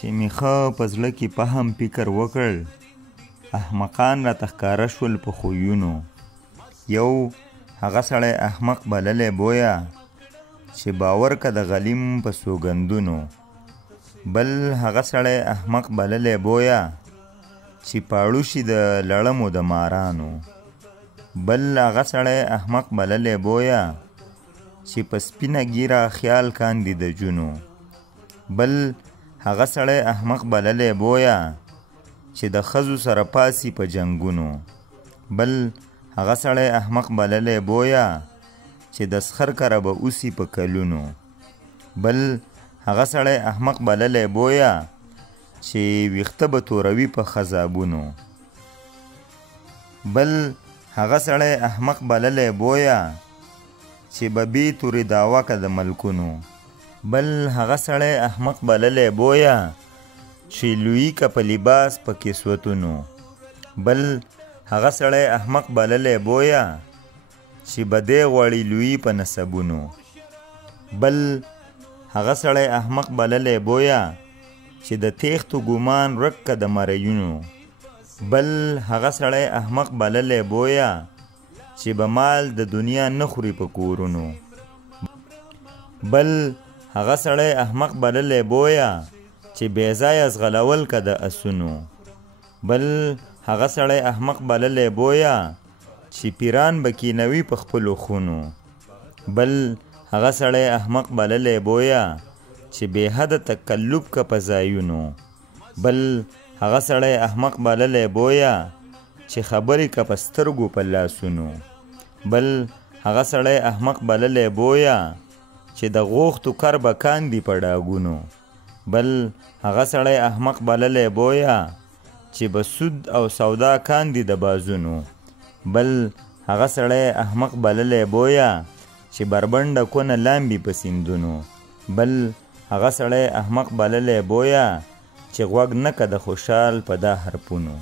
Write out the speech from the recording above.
چې مې ښه په زړه کې فهم فکر وکړ، احمقان راته ښکاره شول په خویونو. یو هغه سړی احمق بللی بویه چې باور که د غلیم په سوګندونو. بل هغه سړی احمق بللی بویه چې پاړو شي د لړمو د مارانو. بل هغه سړی احمق بللی بویه چې په سپینه ګیره خیال کاندي د جونو. بل هغه سړی احمق بللی بویه چې د ښځو سره پاسي په جنګونو. بل هغه سړی احمق بللی بویه چې د سخر کره به اوسي په کلونو. بل هغه سړی احمق بللی بویه چې ویښته به توروي په خزابونو. بل هغه سړی احمق بللی بویه چې به بې تورې دعوه که د ملکونو. بل هغه سړی احمق بللی بویه چې لویي که په لباس په کسوتونو. بل هغه سړی احمق بللی بویه چې به دی غواړي لویي په نسبونو. بل هغه سړی احمق بللی بویه چې د تیښتو ګمان ورک که د مریونو. بل هغه سړی احمق بللی بویه چې به مال د دنیا نه خوري په کورونو. بل هغه سړی احمق بللی بویه چې بې ځایه ځغلول که د اسونو. بل هغه سړی احمق بللی بویه چې پیران به کینوي په خپلو خونو. بل هغه سړی احمق بللی بویه چې بې حده تکلف که په ځایونو. بل هغه سړی احمق بللی بویه چې خبرې که په سترګو په لاسونو. بل هغه سړی احمق بللی بویه چې د غوښتو کر به کاندي په ډاګونو. بل هغه سړی احمق بللی بویه چې به سود او سودا کاندي د بازونو. بل هغه سړی احمق بللی بویه چې بربنډه کونه لامبي په سیندونو. بل هغه سړی احمق بللی بویه چې غوږ نه که د خوشحال په دا حرفونو.